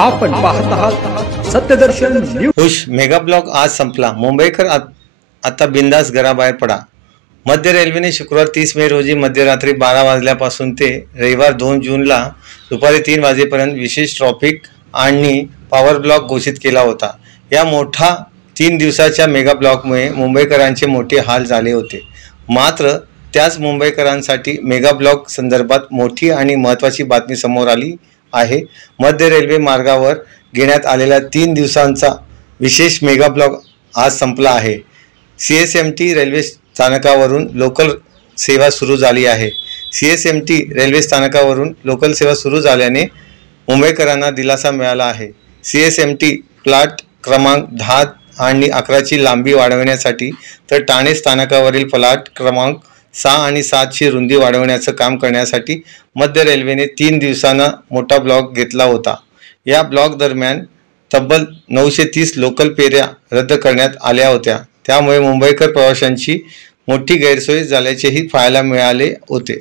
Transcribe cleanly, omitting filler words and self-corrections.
आपण पाहत आहात सत्यदर्शन न्यूज। खुश मेगा ब्लॉक आज संपला। मुंबईकर आता बिंदास घराबाहेर पडा। मध्य रेल्वेने शुक्रवार 30 मे रोजी मध्यरात्री 12 वाजल्यापासून ते रविवार 2 जूनला दुपारी 3 वाजेपर्यंत विशेष ट्रॅफिक आणि पॉवर ब्लॉक घोषित केला होता। या मोठा 3 दिवसाच्या मेगा ब्लॉकमुळे मुंबईकरांचे मोठे हाल झाले होते। मात्र त्याच मुंबईकरांसाठी मेगा ब्लॉक संदर्भात मोठी आणि महत्त्वाची बातमी समोर आली आहे। मध्य रेल्वे मार्गावर घेण्यात आलेला 3 दिवसांचा विशेष मेगा ब्लॉक आज संपला आहे। CSMT रेल्वे स्थानकावरून लोकल सेवा सुरू झाली आहे। CSMT रेल्वे स्थानकावरून लोकल सेवा सुरू झाल्याने मुंबईकरांना दिलासा मिळाला आहे। CSMT प्लॅट क्रमांक 10 आणि 11ची लांबी वाढवण्यासाठी तर ठाणे स्थानकावरील प्लॅट क्रमांक 6 आणि 7 ची रुंदी वाढवण्याचं काम करण्यासाठी मध्य रेल्वेने 3 दिवसांना मोठा ब्लॉक घेतला होता। या ब्लॉक दरम्यान तब्बल 930 लोकल फेऱ्या रद्द करण्यात आल्या होत्या। त्यामुळे मुंबईकर प्रवाशांची मोठी गैरसोय झाल्याचेही पाहायला मिळाले होते।